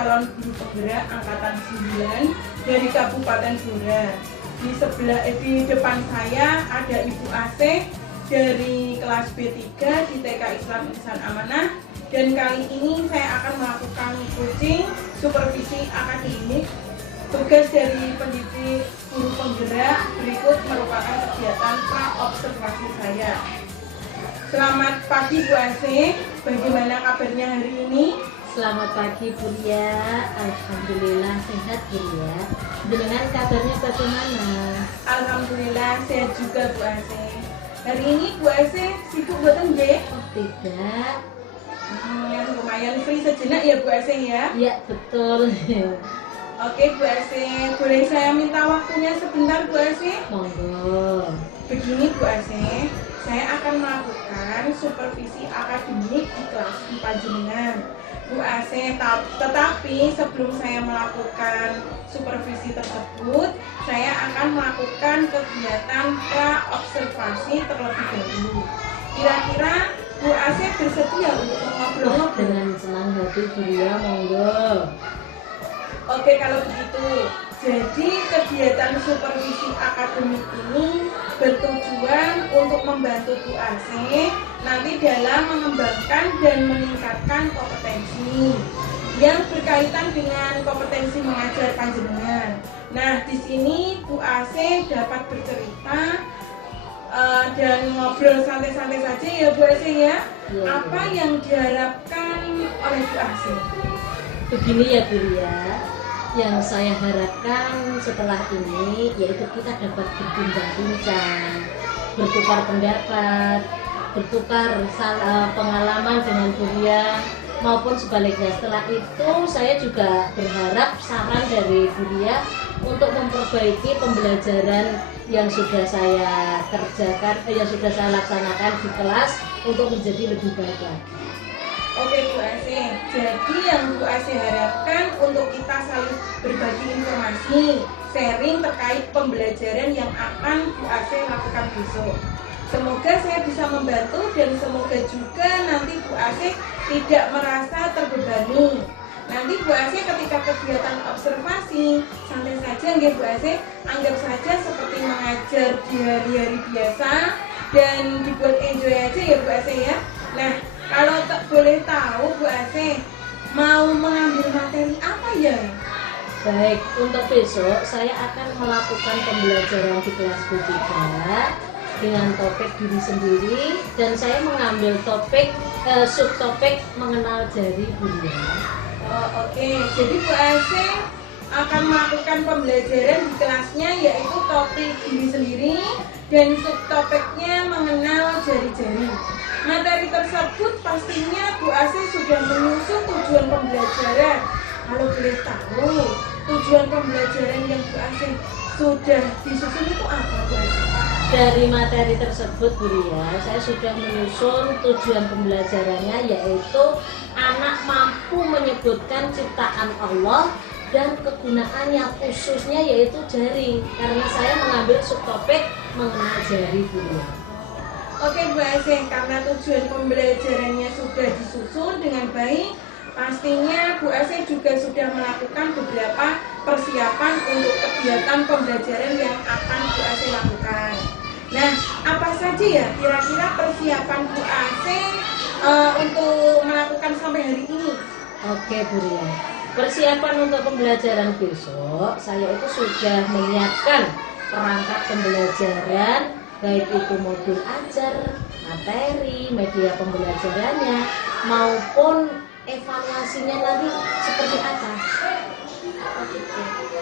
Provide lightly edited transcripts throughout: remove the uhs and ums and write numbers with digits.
calon guru penggerak angkatan 9 dari Kabupaten Blora. Di depan saya ada Ibu Asih dari kelas B3 di TK Islam Insan Amanah, dan kali ini saya akan melakukan coaching supervisi akademik. Tugas dari pendidik guru penggerak berikut merupakan kegiatan pra-observasi saya. Selamat pagi Bu Asih, bagaimana kabarnya hari ini? Selamat pagi Bu Ria, alhamdulillah sehat Bu Ria. Dengan kabarnya bagaimana? Alhamdulillah sehat juga Bu Asih. Hari ini Bu Asih sibuk boten nggih? Oh tidak. Lumayan free sejenak ya Bu Asih ya? Iya betul. Oke Bu Asih, boleh saya minta waktunya sebentar Bu Asih? Monggo. Begini Bu Asih, saya akan melakukan supervisi akademik di kelas 4 jenengan Bu Asih, tetapi sebelum saya melakukan supervisi tersebut, saya akan melakukan kegiatan pra-observasi terlebih dahulu. Kira-kira Bu Asih bersedia untuk ngobrol-ngobrol? Dengan senang hati Bu Ria, monggo. Oke, kalau begitu, jadi kegiatan supervisi akademik ini bertujuan untuk membantu Bu Asih nanti dalam mengembangkan dan meningkatkan kompetensi yang berkaitan dengan kompetensi mengajar panjenengan. Nah, di sini Bu Asih dapat bercerita dan ngobrol santai-santai saja ya Bu Asih ya. Apa yang diharapkan oleh Bu Asih? Begini ya Bu Ria, yang saya harapkan setelah ini yaitu kita dapat berbincang-bincang, bertukar pendapat, bertukar pengalaman dengan Bu Ria, maupun sebaliknya. Setelah itu saya juga berharap saran dari Bu Ria untuk memperbaiki pembelajaran yang sudah saya kerjakan, yang sudah saya laksanakan di kelas untuk menjadi lebih baik lagi. Oke Bu Asih, jadi yang Bu Asih harapkan untuk kita saling berbagi informasi, sharing terkait pembelajaran yang akan Bu Asih lakukan besok. Semoga saya bisa membantu dan semoga juga nanti Bu Asih tidak merasa terbebani. Nanti Bu Asih ketika kegiatan observasi, santai saja nggih Bu Asih, anggap saja seperti mengajar di hari-hari biasa dan dibuat enjoy aja ya Bu Asih ya. Nah, kalau boleh tahu Bu Asih mau mengambil materi apa ya? Baik, untuk besok saya akan melakukan pembelajaran di kelas B3 dengan topik diri sendiri, dan saya mengambil topik subtopik mengenal jari Bu Ria. Oh, oke. Jadi Bu Asih akan melakukan pembelajaran di kelasnya yaitu topik diri sendiri dan subtopiknya mengenal jari-jari. Materi tersebut pastinya Bu Asih sudah menyusun tujuan pembelajaran. Kalau boleh tahu, tujuan pembelajaran yang Bu Asih sudah disusun itu apa Bu Asih? Dari materi tersebut Bu Ria, saya sudah menyusun tujuan pembelajarannya yaitu anak mampu menyebutkan ciptaan Allah dan kegunaannya khususnya yaitu jari, karena saya mengambil subtopik mengenal jari Bu Ria. Oke Bu Asih, karena tujuan pembelajarannya sudah disusun dengan baik, pastinya Bu Asih juga sudah melakukan beberapa persiapan untuk kegiatan pembelajaran yang akan Bu Asih lakukan. Nah, apa saja ya kira-kira persiapan Bu Asih untuk melakukan sampai hari ini? Oke Bu Ria, persiapan untuk pembelajaran besok saya itu sudah menyiapkan perangkat pembelajaran, baik itu modul ajar, materi, media pembelajarannya, maupun evaluasinya nanti seperti apa.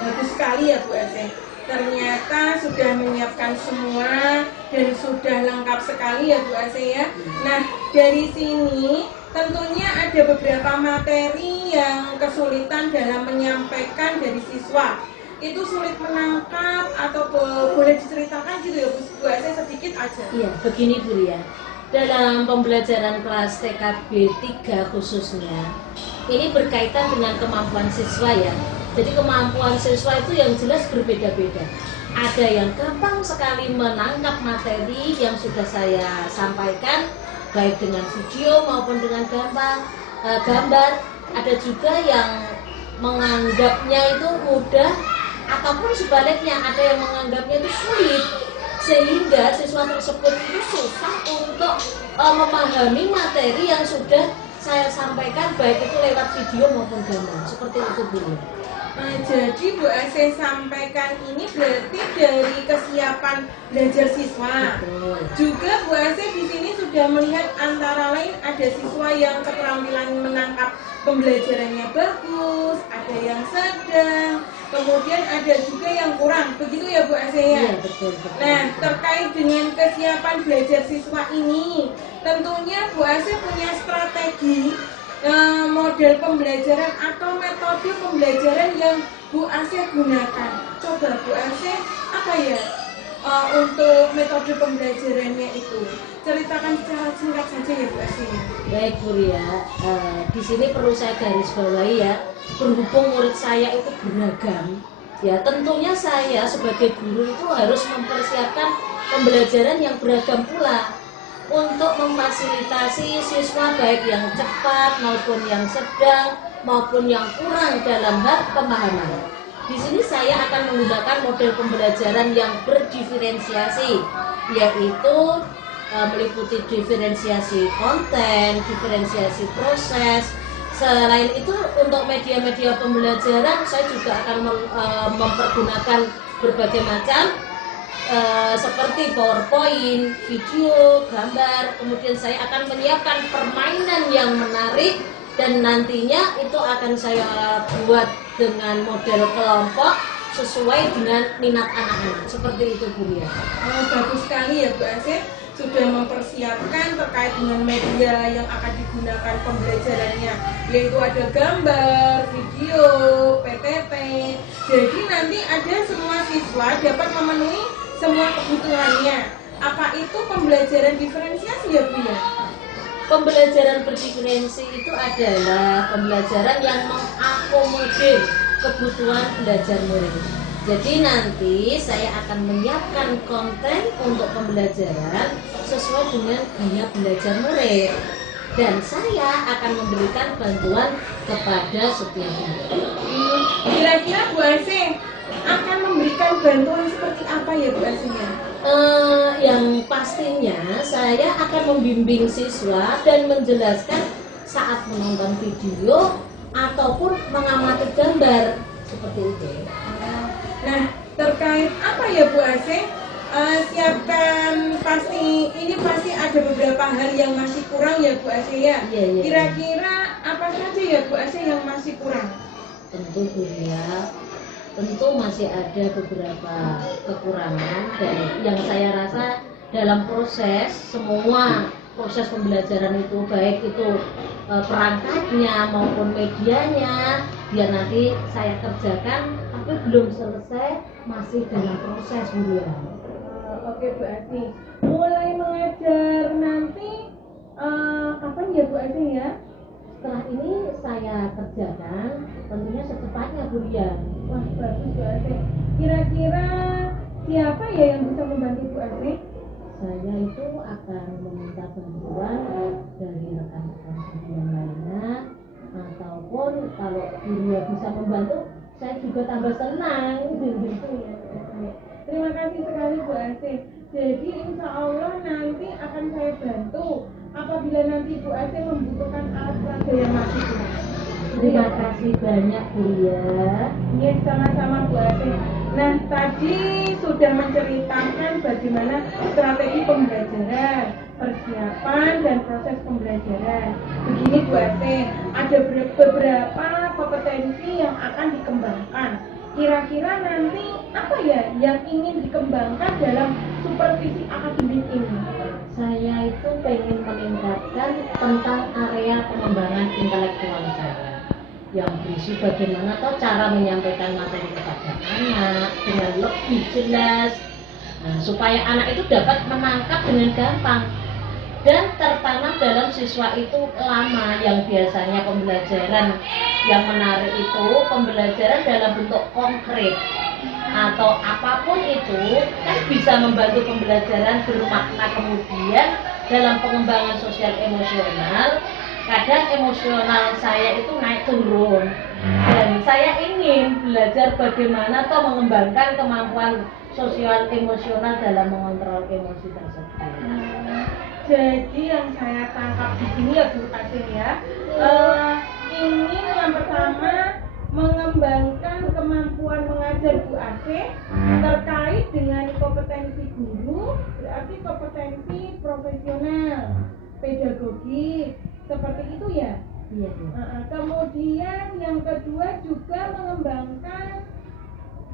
Bagus sekali ya Bu Asih. Ternyata sudah menyiapkan semua dan sudah lengkap sekali ya Bu Asih ya. Nah, dari sini tentunya ada beberapa materi yang kesulitan dalam menyampaikan dari siswa. Itu sulit menangkap atau boleh diceritakan gitu ya Bu Asih sedikit aja. Iya, begini Bu Ria. Dalam pembelajaran kelas TKB 3 khususnya, ini berkaitan dengan kemampuan siswa ya. Jadi kemampuan siswa itu yang jelas berbeda-beda. Ada yang gampang sekali menangkap materi yang sudah saya sampaikan, baik dengan video maupun dengan gambar. Ada juga yang menganggapnya itu mudah, ataupun sebaliknya ada yang menganggapnya itu sulit, sehingga siswa tersebut itu susah untuk memahami materi yang sudah saya sampaikan, baik itu lewat video maupun gambar. Seperti itu Bu. Jadi Bu Asih sampaikan ini berarti dari kesiapan belajar siswa. Betul. Juga Bu Asih di sini sudah melihat antara lain ada siswa yang keterampilan menangkap pembelajarannya bagus, ada yang sedang, kemudian ada juga yang kurang. Begitu ya Bu Asih ya? Iya, betul. Nah, terkait dengan kesiapan belajar siswa ini, tentunya Bu Asih punya strategi model pembelajaran atau metode pembelajaran yang Bu Asih gunakan. Coba Bu Asih apa ya untuk metode pembelajarannya itu? Ceritakan secara singkat saja ya Bu Asih. Baik Bu Ria, di sini perlu saya garis bawahi ya, berhubung murid saya itu beragam, ya tentunya saya sebagai guru itu harus mempersiapkan pembelajaran yang beragam pula, untuk memfasilitasi siswa baik yang cepat maupun yang sedang maupun yang kurang dalam hal pemahaman. Di sini saya akan menggunakan model pembelajaran yang berdiferensiasi, yaitu meliputi diferensiasi konten, diferensiasi proses. Selain itu untuk media-media pembelajaran saya juga akan mempergunakan berbagai macam seperti PowerPoint, video, gambar. Kemudian saya akan menyiapkan permainan yang menarik dan nantinya itu akan saya buat dengan model kelompok sesuai dengan minat anak-anak. Seperti itu Bu Ria. Bagus sekali ya Bu Asih, sudah mempersiapkan terkait dengan media yang akan digunakan pembelajarannya, yaitu ada gambar, video, PPT. Jadi nanti ada semua siswa dapat memenuhi semua kebutuhannya. Apa itu pembelajaran diferensiasi ya Bu ya? Pembelajaran berdiferensi itu adalah pembelajaran yang mengakomodir kebutuhan belajar murid. Jadi nanti saya akan menyiapkan konten untuk pembelajaran sesuai dengan gaya belajar murid. Dan saya akan memberikan bantuan kepada setiap murid. Kira-kira Bu Asih akan memberikan bantuan seperti apa ya Bu Asih? Yang pastinya saya akan membimbing siswa dan menjelaskan saat menonton video ataupun mengamati gambar, seperti itu. Nah, terkait apa ya Bu Asih? Siapkan ini pasti ada beberapa hal yang masih kurang ya Bu Asih ya. Iya. Kira-kira apa saja ya Bu Asih yang masih kurang? Tentu Bu ya, tentu masih ada beberapa kekurangan, dan yang saya rasa dalam semua proses pembelajaran itu, baik itu perangkatnya maupun medianya, biar nanti saya kerjakan, tapi belum selesai, masih dalam proses Bu ya. Oke Bu Asih, mulai mengajar nanti kapan ya Bu Asih ya? Setelah ini saya kerjakan tentunya secepatnya Bu Ria. Wah bagus Bu Asih. Kira-kira siapa ya yang bisa membantu Bu Asih? Saya itu akan meminta bantuan dari rekan-rekan yang lainnya, ataupun kalau Bu Ria bisa membantu, saya juga tambah senang. Terima kasih sekali Bu Asih. Jadi insya Allah nanti akan saya bantu apabila nanti Bu Asih membutuhkan alat peraga yang masih kurang. Terima kasih banyak Bu Ria. Ya, sama-sama Bu Asih. Nah, tadi sudah menceritakan bagaimana strategi pembelajaran, persiapan dan proses pembelajaran. Begini Bu Asih, ada beberapa kompetensi yang akan dikembangkan. Kira-kira nanti apa ya yang ingin dikembangkan dalam supervisi akademik ini? Saya itu pengen meningkatkan tentang area pengembangan intelektual saya, yang berisi bagaimana cara menyampaikan materi kepada anak dengan lebih jelas, supaya anak itu dapat menangkap dengan gampang dan tertanam dalam siswa itu lama. Yang biasanya pembelajaran yang menarik itu pembelajaran dalam bentuk konkret atau apapun itu, kan bisa membantu pembelajaran bermakna kemudian dalam pengembangan sosial emosional. Kadang emosional saya itu naik turun dan saya ingin belajar bagaimana toh mengembangkan kemampuan sosial emosional dalam mengontrol emosi tersebut. Jadi yang saya tangkap di sini ya Bu Asin ya, ingin yang pertama mengembangkan kemampuan mengajar Bu Ase terkait dengan kompetensi guru, berarti kompetensi profesional, pedagogik, seperti itu ya. Iya. Kemudian yang kedua juga mengembangkan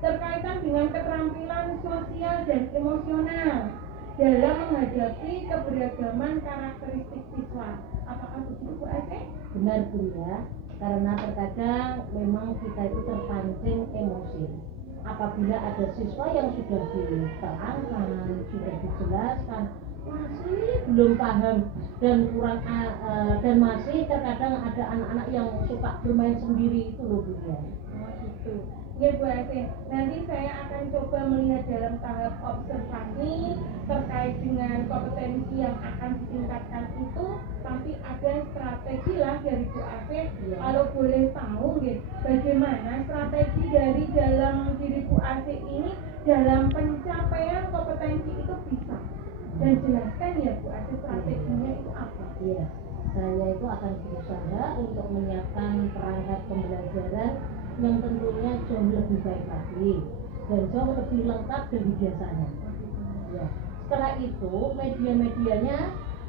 terkaitan dengan keterampilan sosial dan emosional dalam menghadapi keberagaman karakteristik siswa. Apakah begitu Bu Ase? Benar Bu ya, karena terkadang memang kita itu terpancing emosi. Apabila ada siswa yang sudah diterangkan, sudah dijelaskan, masih belum paham dan kurang dan masih terkadang ada anak-anak yang suka bermain sendiri itu loh Bu ya. Oh gitu. Ya Bu Ase, nanti saya akan coba melihat dalam tahap observasi terkait dengan kompetensi yang akan ditingkatkan itu, tapi ada strategi lah dari Bu Ase. Ya. Kalau boleh tahu, bagaimana strategi dari dalam diri Bu Ase ini dalam pencapaian kompetensi itu bisa? Dan jelaskan ya Bu Ase strateginya itu apa? Iya, saya itu akan berusaha untuk menyiapkan perangkat pembelajaran yang tentunya jauh lebih baik lagi dan jauh lebih lengkap dari biasanya. Ya. Setelah itu media-medianya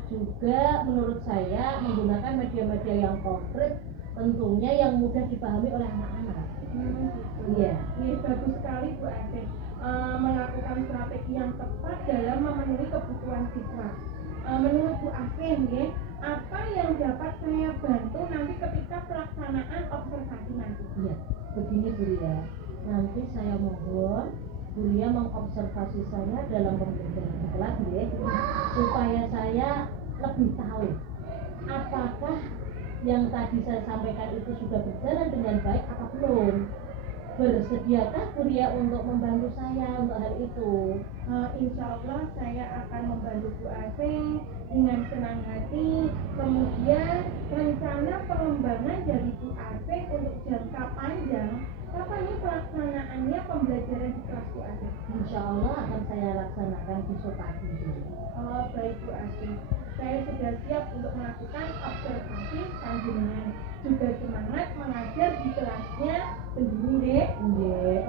juga menurut saya menggunakan media-media yang konkret, tentunya yang mudah dipahami oleh anak-anak. Iya. Bagus sekali Bu Ase. Melakukan strategi yang tepat dalam memenuhi kebutuhan siswa. Menurut Bu Ase, apa yang dapat saya bantu nanti ketika pelaksanaan observasi nanti? Iya, begini Bu Ria. Nanti saya mohon Bu Ria mengobservasi saya dalam pembelajaran di kelas supaya saya lebih tahu apakah yang tadi saya sampaikan itu sudah berjalan dengan baik atau belum. Bersediakah Bu Ria untuk membantu saya untuk hal itu? Insya Allah saya akan membantu Bu Ase dengan senang hati. Kemudian rencana pengembangan dari Bu Ase untuk jangka panjang, kapan ini pelaksanaannya pembelajaran di kelas Bu Ase? Insya Allah akan saya laksanakan besok pagi. Baik Bu Ase, saya sudah siap untuk melakukan observasi panjenengan. Juga semangat mengajar di kelasnya sendiri.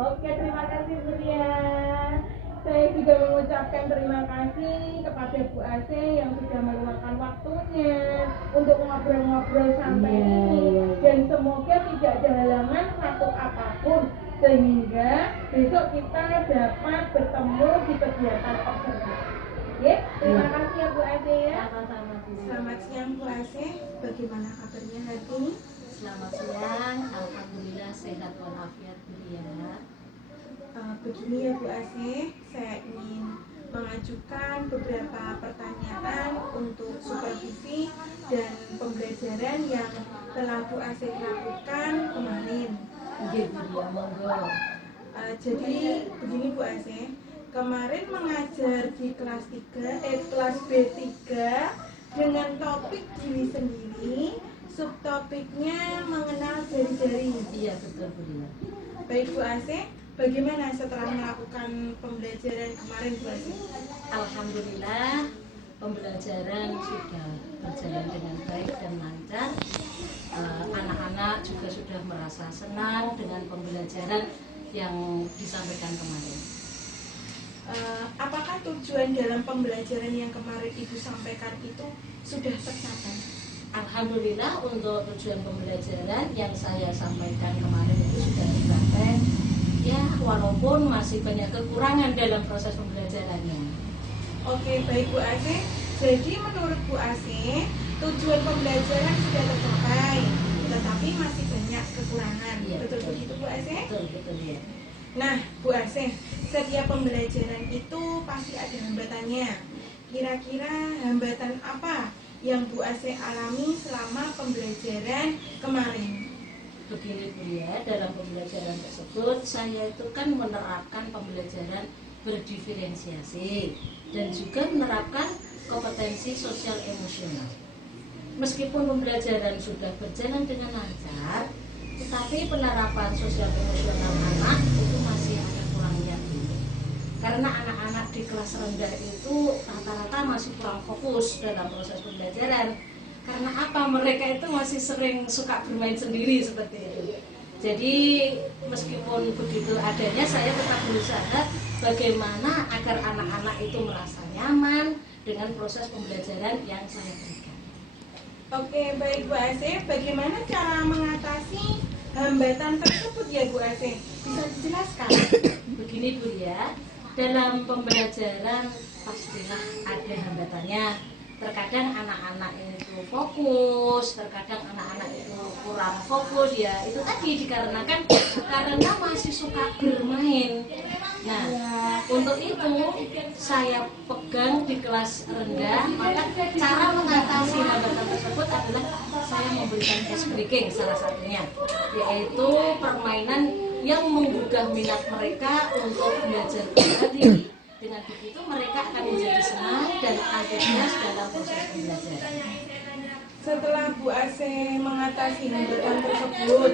Oke, terima kasih Bu Ria. Saya juga mengucapkan terima kasih kepada Bu Ase yang sudah meluangkan waktunya untuk ngobrol-ngobrol sampai ini. Dan semoga tidak ada halangan satu apapun sehingga besok kita dapat bertemu di kegiatan observasi. Terima kasih ya Bu Ase ya. Sama-sama Bu. Selamat siang Bu Ase. Bagaimana kabarnya hari ini? Selamat siang, alhamdulillah sehat walafiat Bu Ria. Begini ya Bu Ase, saya ingin mengajukan beberapa pertanyaan untuk supervisi dan pembelajaran yang telah Bu Ase lakukan kemarin. Iya Bu Ria, monggo. Jadi begini Bu Ase, kemarin mengajar di kelas B3 dengan topik diri sendiri, subtopiknya mengenal jari-jari. Iya betul Bu Ria. Baik Bu Ase, bagaimana setelah melakukan pembelajaran kemarin Bu Ase? Alhamdulillah pembelajaran sudah berjalan dengan baik dan lancar. Anak-anak juga sudah merasa senang dengan pembelajaran yang disampaikan kemarin. Apakah tujuan dalam pembelajaran yang kemarin Ibu sampaikan itu sudah tercapai? Alhamdulillah untuk tujuan pembelajaran yang saya sampaikan kemarin itu sudah tercapai. Ya, walaupun masih banyak kekurangan dalam proses pembelajarannya. Oke, baik Bu Ase. Jadi menurut Bu Ase, tujuan pembelajaran sudah tercapai, tetapi masih banyak kekurangan. Ya, betul begitu Bu Ase? Betul ya. Nah, Bu Ase, setiap pembelajaran itu pasti ada hambatannya. Kira-kira hambatan apa yang Bu Ase alami selama pembelajaran kemarin? Begini Bu ya, dalam pembelajaran tersebut saya itu kan menerapkan pembelajaran berdiferensiasi dan juga menerapkan kompetensi sosial emosional. Meskipun pembelajaran sudah berjalan dengan lancar, Tetapi penerapan sosial emosional anak itu masih ada kurangnya. Karena anak-anak di kelas rendah itu rata-rata masih kurang fokus dalam proses pembelajaran. Karena apa? Mereka itu masih sering suka bermain sendiri seperti itu. Jadi meskipun begitu adanya, saya tetap berusaha bagaimana agar anak-anak itu merasa nyaman dengan proses pembelajaran yang saya berikan. Oke, baik Bu Asih. Bagaimana cara mengatasi hambatan tersebut ya Bu Asih? Bisa dijelaskan? Begini Bu ya, dalam pembelajaran pastilah ada hambatannya. Terkadang anak-anak itu fokus, terkadang anak-anak itu kurang fokus, ya itu tadi dikarenakan karena masih suka bermain. Nah, untuk itu saya pegang di kelas rendah, maka cara mengatasi hambatan tersebut adalah saya memberikan ice breaking salah satunya, yaitu permainan yang menggugah minat mereka untuk belajar kembali. Dengan begitu mereka akan menjadi senang dan antusias dalam proses pembelajaran. Setelah Bu Asih mengatasi hambatan tersebut,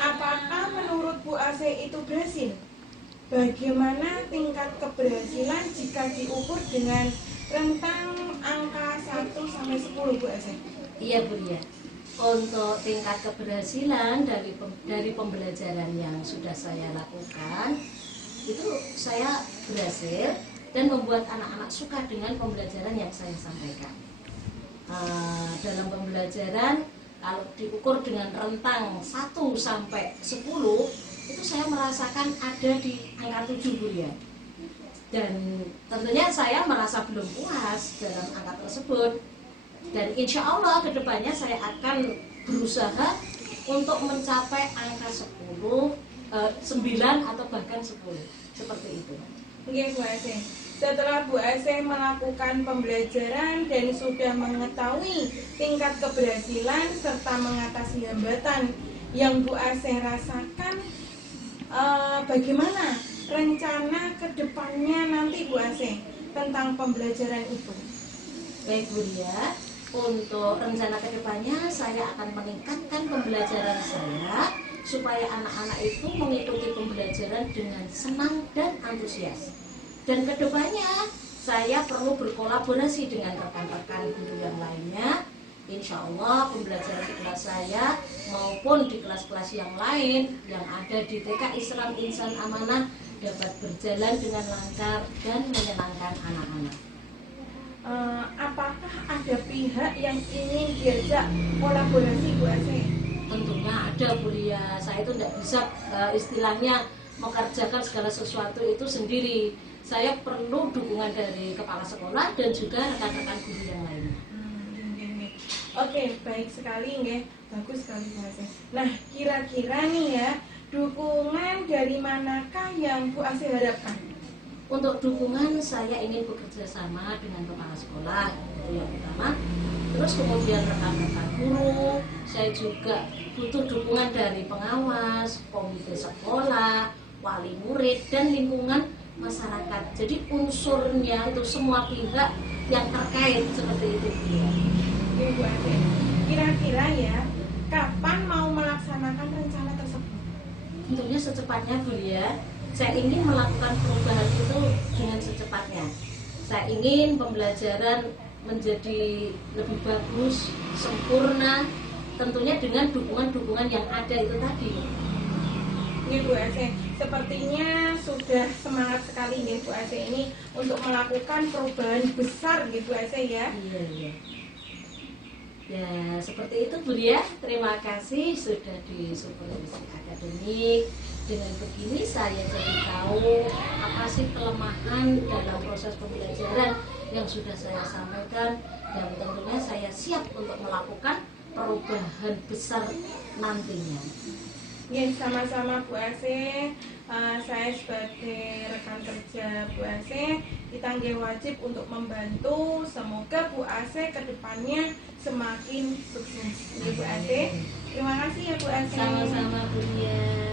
apakah menurut Bu Asih itu berhasil? Bagaimana tingkat keberhasilan jika diukur dengan rentang angka 1 sampai 10 Bu Asih? Iya Bu ya. Untuk tingkat keberhasilan dari pembelajaran yang sudah saya lakukan, itu saya berhasil dan membuat anak-anak suka dengan pembelajaran yang saya sampaikan. Dalam pembelajaran, kalau diukur dengan rentang 1 sampai 10, itu saya merasakan ada di angka 7 Bu ya. Dan tentunya saya merasa belum puas dalam angka tersebut. Dan insya Allah kedepannya saya akan berusaha untuk mencapai angka 10, 9 atau bahkan 10, seperti itu. Oke Bu Asih. Setelah Bu Asih melakukan pembelajaran dan sudah mengetahui tingkat keberhasilan serta mengatasi hambatan yang Bu Asih rasakan, bagaimana rencana kedepannya nanti Bu Asih tentang pembelajaran itu? Baik Bu ya, untuk rencana kedepannya saya akan meningkatkan pembelajaran saya supaya anak-anak itu mengikuti pembelajaran dengan senang dan antusias. Dan kedepannya saya perlu berkolaborasi dengan rekan-rekan guru yang lainnya. Insya Allah pembelajaran di kelas saya maupun di kelas-kelas yang lain yang ada di TK Islam Insan Amanah dapat berjalan dengan lancar dan menyenangkan anak-anak. Apakah ada pihak yang ingin diajak kolaborasi Bu Asih? Tentunya ada Bu Lia. Saya itu tidak bisa istilahnya mengerjakan segala sesuatu itu sendiri. Saya perlu dukungan dari kepala sekolah dan juga rekan-rekan guru yang lainnya. Oke, baik sekali nggih. Bagus sekali Bu Asih. Nah, kira-kira nih ya, dukungan dari manakah yang Bu Asih harapkan? Untuk dukungan saya ingin bekerja sama dengan kepala sekolah, itu yang utama. Terus kemudian rekan-rekan guru, saya juga butuh dukungan dari pengawas, komite sekolah, wali murid, dan lingkungan masyarakat. Jadi unsurnya itu semua pihak yang terkait seperti itu. Oke Bu Asih. Kira-kira ya, kapan mau melaksanakan rencana tersebut? Tentunya secepatnya Bu ya. Saya ingin melakukan perubahan itu dengan secepatnya. Saya ingin pembelajaran menjadi lebih bagus, sempurna, tentunya dengan dukungan-dukungan yang ada itu tadi. Ini Bu Asih, sepertinya sudah semangat sekali nih Bu Asih ini untuk melakukan perubahan besar gitu Bu Asih ya. Iya. Ya, seperti itu Bu ya. Terima kasih sudah di Supervisi Akademik. Dengan begini saya jadi tahu apa sih kelemahan dalam proses pembelajaran yang sudah saya sampaikan, dan tentunya saya siap untuk melakukan perubahan besar nantinya. Ya, sama-sama Bu Asih. Saya sebagai rekan kerja Bu Asih, kita wajib untuk membantu. Semoga Bu Asih kedepannya semakin sukses. Ya Bu Asih. Terima kasih ya Bu Asih. Sama-sama Bu ya.